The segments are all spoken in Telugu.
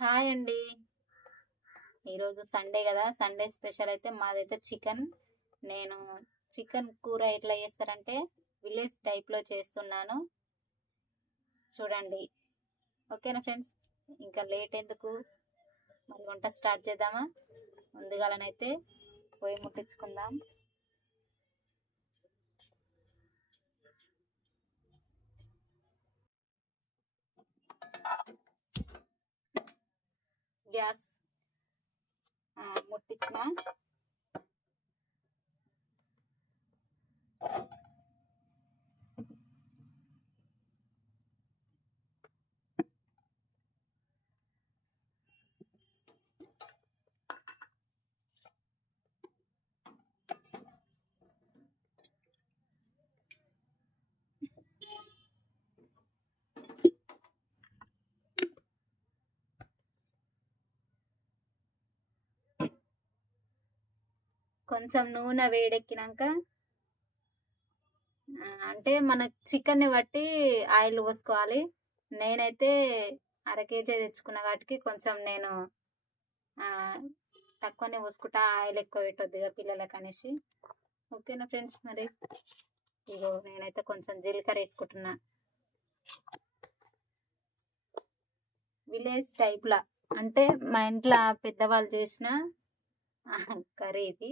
హాయ్ అండి. ఈరోజు సండే కదా, సండే స్పెషల్ అయితే మాదైతే చికెన్. నేను చికెన్ కూర ఎట్లా చేస్తారంటే విలేజ్ టైప్లో చేస్తున్నాను, చూడండి. ఓకేనా ఫ్రెండ్స్, ఇంకా లేట్ ఎందుకు, మరి వంట స్టార్ట్ చేద్దామా? ముందుగాలనైతే పొయ్యి ముట్టించుకుందాం. గ్యాస్ ముట్టించిన. కొంచెం నూనె వేడెక్కినాక అంటే మన చికెన్ని బట్టి ఆయిల్ పోసుకోవాలి. నేనైతే అర కేజీ తెచ్చుకున్న వాటికి కొంచెం నేను తక్కువనే పోసుకుంటా, ఆయిల్ ఎక్కువ పెట్టొద్దు ఇక పిల్లలకి అనేసి. ఓకేనా ఫ్రెండ్స్, మరి ఇగో నేనైతే కొంచెం జీలకర్ర వేసుకుంటున్నా. విలేజ్ టైప్లా అంటే మా ఇంట్లో పెద్దవాళ్ళు చేసిన కర్రీ ఇది.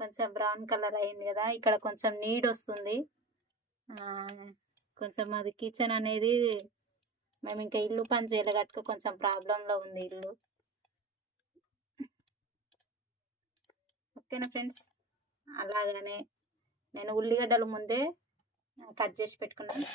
కొంచెం బ్రౌన్ కలర్ అయింది కదా, ఇక్కడ కొంచెం నీడ్ వస్తుంది. కొంచెం అది కిచెన్ అనేది మేము ఇంకా ఇల్లు పని చేయలేగట్టుకు కొంచెం ప్రాబ్లంలో ఉంది ఇల్లు. ఓకేనా ఫ్రెండ్స్, అలాగనే నేను ఉల్లిగడ్డలు ముందే కట్ చేసి పెట్టుకున్నాను.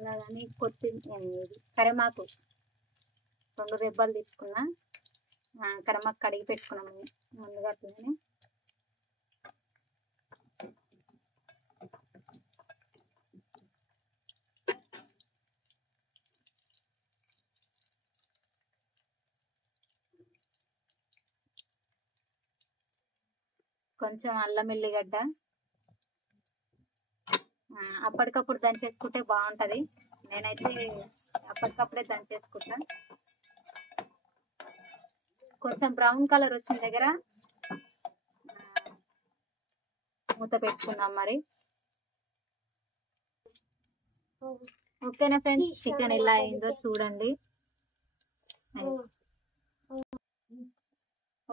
అలాగని కరిమాకు 2 రెబ్బలు తీసుకున్నా. కరిమాకు కడిగి పెట్టుకున్నాము ముందుగా. తిని కొంచెం అల్లం ఎల్లిగడ్డ అప్పటికప్పుడు దంచేసుకుంటే బాగుంటుంది. నేనైతే అప్పటికప్పుడే దంచేసుకుంటా. కొంచెం బ్రౌన్ కలర్ వచ్చిన దగ్గర మూత పెట్టుకుందాం మరి. ఓకేనా ఫ్రెండ్స్, చికెన్ ఎలా అయిందో చూడండి.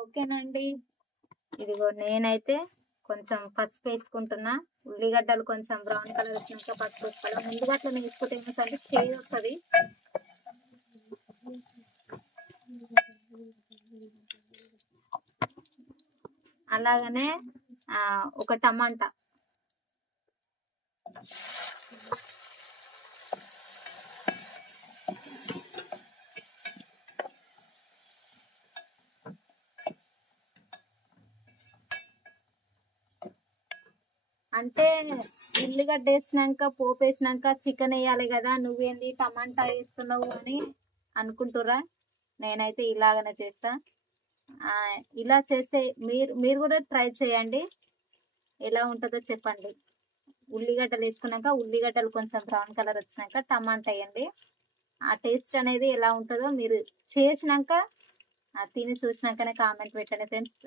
ఓకేనా అండి, ఇదిగో నేనైతే కొంచెం పసుపు వేసుకుంటున్నా. ఉల్లిగడ్డలు కొంచెం బ్రౌన్ కలర్ వచ్చినాక పసుపు వేసుకోవాలి. ముందుగా అట్లా వేసుకుంటే ఏమిటంటే చేదు వస్తుంది. అలాగనే ఒక టమాటా, అంటే ఉల్లిగడ్డ వేసినాక పోపు వేసినాక చికెన్ వేయాలి కదా, నువ్వేంది టమాటా వేస్తున్నావు అని అనుకుంటురా. నేనైతే ఇలాగనే చేస్తా. ఇలా చేస్తే మీరు కూడా ట్రై చేయండి, ఎలా ఉంటుందో చెప్పండి. ఉల్లిగడ్డలు వేసుకున్నాక ఉల్లిగడ్డలు కొంచెం బ్రౌన్ కలర్ వచ్చినాక టమాటా వేయండి. ఆ టేస్ట్ అనేది ఎలా ఉంటుందో మీరు చేసినాక తిని చూసినాకనే కామెంట్ పెట్టండి ఫ్రెండ్స్.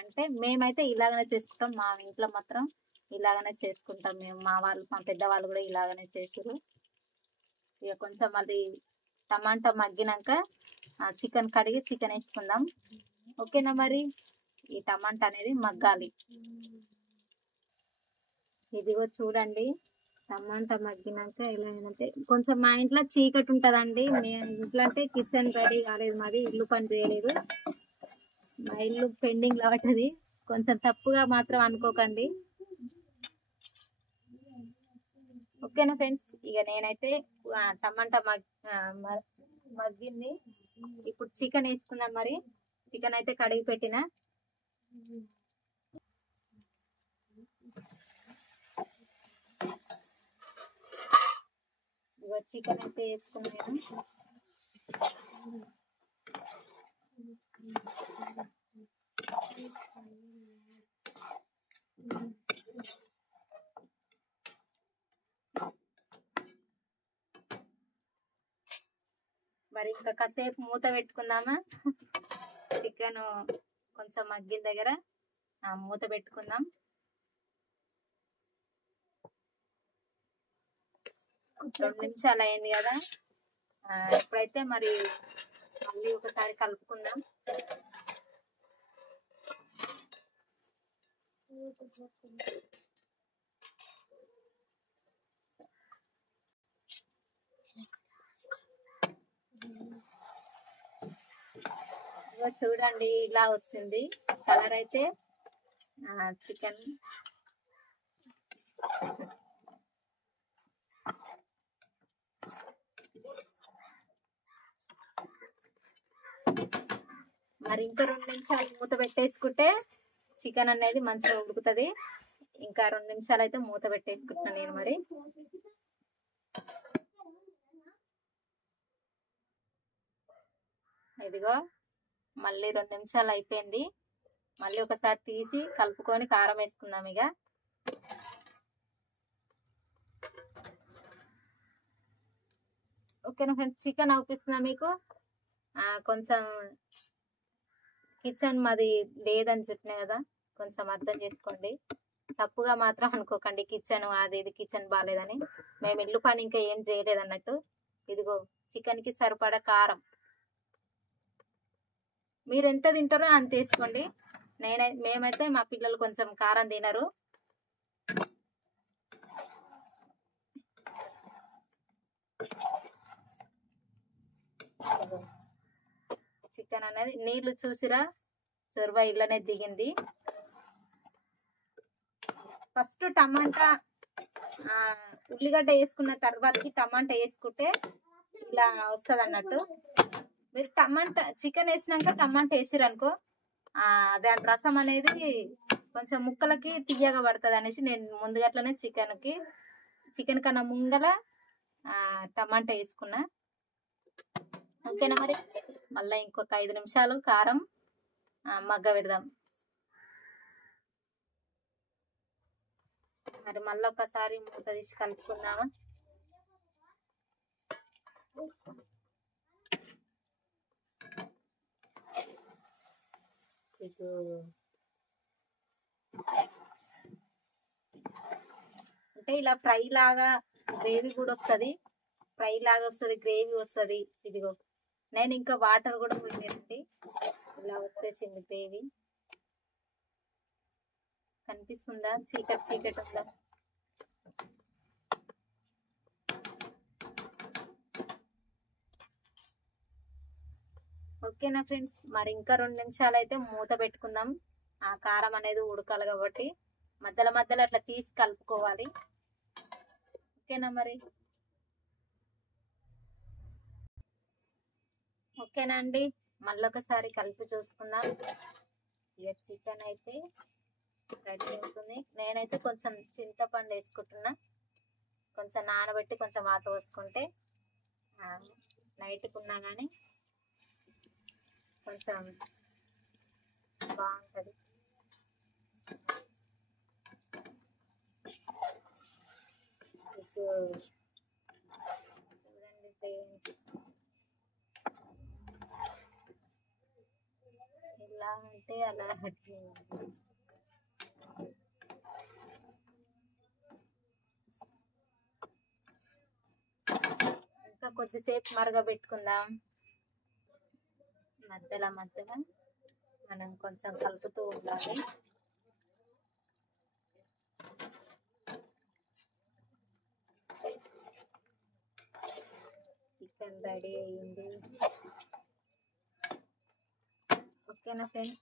అంటే మేమైతే ఇలాగనే చేసుకుంటాం, మా ఇంట్లో మాత్రం ఇలాగనే చేసుకుంటాం మేము. మా పెద్దవాళ్ళు కూడా ఇలాగనే చేసారు. ఇక కొంచెం అది టమాటా మగ్గినాక చికెన్ కడిగి చికెన్ వేసుకుందాం. ఓకేనా, మరి ఈ టమాటా అనేది మగ్గాలి. ఇదిగో చూడండి, టమాటా మగ్గినాక ఎలా ఏంటంటే కొంచెం మా ఇంట్లో చీకటి ఉంటుందండి. మీ ఇంట్లో అంటే కిచెన్ రెడీ కాలేదు, మాది ఇల్లు పని చేయలేదు, మా ఇల్లు పెండింగ్ పడ్డది. కొంచెం తప్పుగా మాత్రం అనుకోకండి. ఓకేనా ఫ్రెండ్స్, ఇక నేనైతే టమాటా మగ్గింది. ఇప్పుడు చికెన్ వేసుకుందాం మరి. చికెన్ అయితే కడిగి పెట్టిన. చికెన్ అయితే వేసుకున్నాను. మరి ఇంకా కాసేపు మూత పెట్టుకుందామా? చికెన్ కొంచెం మగ్గిన దగ్గర మూత పెట్టుకుందాం. రెండు నిమిషాలు అయింది కదా. ఇప్పుడైతే మరి మళ్ళీ ఒకసారి కలుపుకుందాం. చూడండి ఇలా వచ్చింది కలర్ అయితే చికెన్. మరి ఇంకా 2 నిమిషాలు మూత పెట్టేసుకుంటే చికెన్ అనేది మంచిగా ఉడుకుతుంది. ఇంకా 2 నిమిషాలు అయితే మూత పెట్టేసుకుంటున్నాను నేను. మరి ఇదిగో మళ్ళీ 2 నిమిషాలు అయిపోయింది. మళ్ళీ ఒకసారి తీసి కలుపుకొని కారం వేసుకుందాం. ఇక ఓకేనా ఫ్రెండ్స్, చికెన్ అవుపిస్తున్నా మీకు. కొంచెం కిచెన్ మాది లేదని చెప్పినా కదా, కొంచెం అర్థం చేసుకోండి. తప్పుగా మాత్రం అనుకోకండి, కిచెన్ అది ఇది కిచెన్ బాగాలేదని. మేము ఇల్లు పని ఇంకా ఏం చేయలేదు అన్నట్టు. ఇదిగో చికెన్కి సరిపడా కారం మీరు ఎంత తింటారో అంత వేసుకోండి. మేమైతే మా పిల్లలు కొంచెం కారం తినరు. చికెన్ అనేది నీళ్లు చూసిరా, చొరవ ఇళ్ళనే దిగింది. ఫస్ట్ టమాటా ఉల్లిగడ్డ వేసుకున్న తర్వాతకి టమాటా వేసుకుంటే ఇలా వస్తుంది అన్నట్టు. మీరు టమాటా చికెన్ వేసినాక టమాటా వేసిరనుకో దాని రసం అనేది కొంచెం ముక్కలకి తీయగా పడుతుంది అనేసి నేను ముందుగట్లనే చికెన్ కన్నా ముంగల టమాటా వేసుకున్నా. ఓకేనా మరి మళ్ళీ ఇంకొక 5 నిమిషాలు కారం మగ్గ పెడదాం. మరి మళ్ళీ ఒకసారి మూత తీసి కలుపుకుందామా? అంటే ఇలా ఫ్రై లాగా గ్రేవీ కూడా వస్తుంది, గ్రేవీ వస్తుంది. ఇదిగో నేను ఇంకా వాటర్ కూడా పోయలేదండి, ఇలా వచ్చేసింది గ్రేవీ. కనిపిస్తుందా? చీకటి ఉందా? ఓకేనా ఫ్రెండ్స్, మరి ఇంకా 2 నిమిషాలు అయితే మూత పెట్టుకుందాం. ఆ కారం అనేది ఉడకాలి కాబట్టి మధ్యలో అట్లా తీసి కలుపుకోవాలి. ఓకేనా మరి? ఓకేనా అండి, మళ్ళీ ఒకసారి కలిపి చూసుకుందాం. ఇక చికెన్ అయితే రెడీ అవుతుంది. నేనైతే కొంచెం చింతపండు వేసుకుంటున్నా. కొంచెం నానబెట్టి కొంచెం వాటర్ పోసుకుంటే నైట్కున్నా కానీ కొంచెం బాగుంటుంది. చూడండి ఫ్రెండ్స్, ఇలా అంటే అలా ఇంకా కొద్దిసేపు మరగబెట్టుకుందాం. మధ్యలో మనం కొంచెం కలుపుతూ ఉండాలి. చికెన్ రెడీ అయ్యింది. ఓకేనా ఫ్రెండ్స్,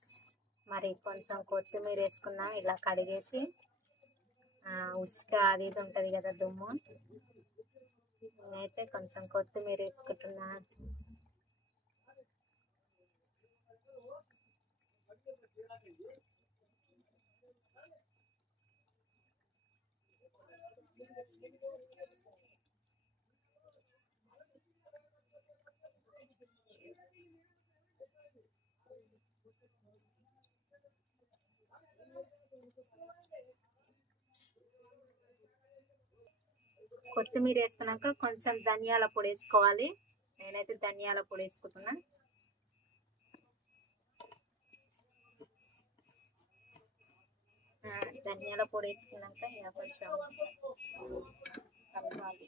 మరి కొంచెం కొత్తిమీర వేసుకుందాం. ఇలా కడిగేసి ఉసుక అది ఇది ఉంటుంది కదా దుమ్ము, నేనైతే కొంచెం కొత్తిమీర వేసుకుంటున్నా. కొత్తిమీర వేసుకున్నాక కొంచెం ధనియాల పొడి వేసుకోవాలి. నేనైతే ధనియాల పొడి వేసుకుంటున్నా. ధనియాల పొడి వేసుకున్నాక ఇక కొంచెం కలపాలి.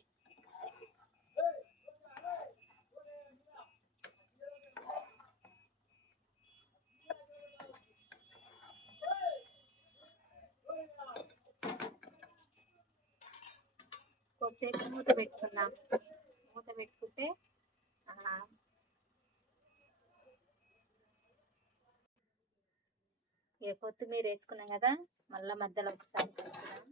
కొద్దిసేపు మూత పెట్టుకుందాం. మూత పెట్టుకుంటే ఇక కొత్తిమీర వేసుకున్నాం కదా, మళ్ళీ మధ్యలో ఒకసారి కలుపుదాం.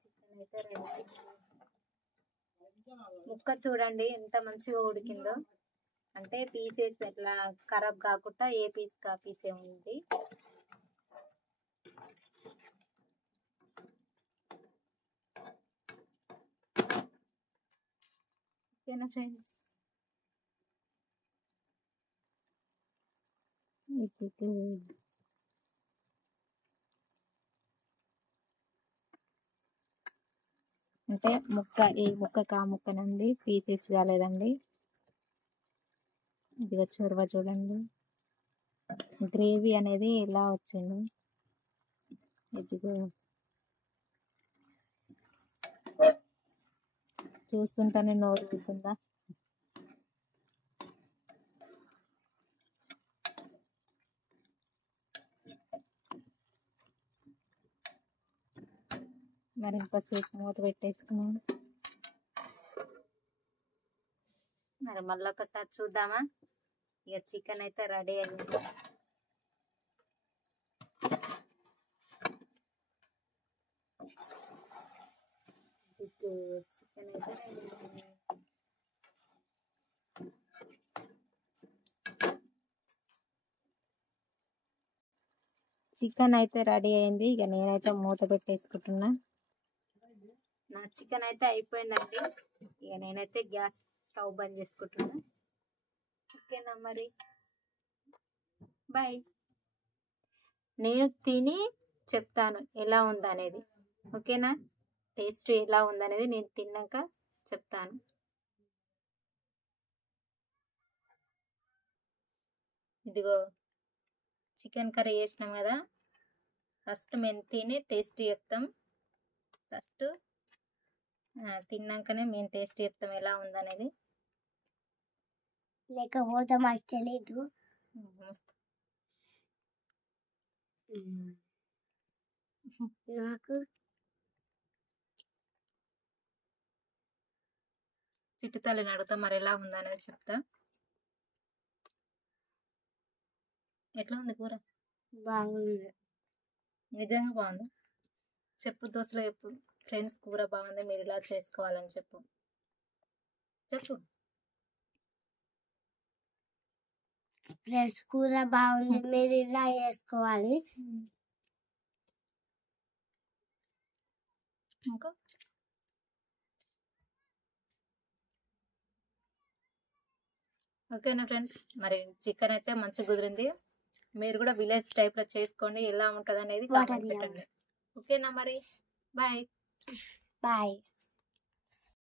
చికెన్ అయితే రెడీ. ముక్క చూడండి ఎంత మంచిగా ఉడికిందో. అంటే పీసెస్ ఎట్లా ఖరాబ్ కాకుండా ఏ పీస్ కా పీసే ఉంది. ఓకేనా ఫ్రెండ్స్, అంటే ముక్క ఈ ముక్క కా ముక్కనండి, పీసెస్ కాలేదండి. ఇదిగో చొరవ చూడండి, గ్రేవీ అనేది ఎలా వచ్చింది. ఇదిగో చూస్తుంటేనే నోరు ఊరుతుందా. మరి ఇంకోసేపు మూత పెట్టేసుకున్నాను. మరి మళ్ళీ ఒకసారి చూద్దామా. ఇక చికెన్ అయితే రెడీ అయింది. చికెన్ అయితే రెడీ అయింది. ఇక నేనైతే మూత పెట్టేసుకుంటున్నా. నా చికెన్ అయితే అయిపోయిందండి. ఇక నేనైతే గ్యాస్ స్టవ్ బంద్ చేసుకుంటున్నా. ఓకేనా మరి, బాయ్. నేను తిని చెప్తాను ఎలా ఉందనేది. ఓకేనా, టేస్ట్ ఎలా ఉందనేది నేను తిన్నాక చెప్తాను. ఇదిగో చికెన్ కర్రీ చేసినాం కదా, ఫస్ట్ మేము తిని టేస్ట్ చెప్తాం. ఫస్ట్ తిన్నాకనే మేము టేస్ట్ చెప్తాం ఎలా ఉందనేది. లేకపోతే మాకు తెలీదు. నాకు చిట్టుతల్లిని అడుగుతా మరి ఎలా ఉందనేది చెప్తా. ఎట్లా ఉంది కూర? బాగుంది. నిజంగా బాగుంది. చెప్పు దోశలో చెప్పు ఫ్రెండ్స్, కూర బాగుంది, మీరు ఇలా చేసుకోవాలని చెప్పు. ఫ్రెండ్స్ కూర బాగుంది, మీరు ఇలా చేసుకోవాలి. ఇంకా ఓకేనా ఫ్రెండ్స్, మరి చికెన్ అయితే మంచిగా కుదిరింది. మీరు కూడా విలేజ్ టైప్లో చేసుకోండి. ఎలా ఉంటుంది అనేది కామెంట్ పెట్టండి. ఓకేనా మరి, బాయ్.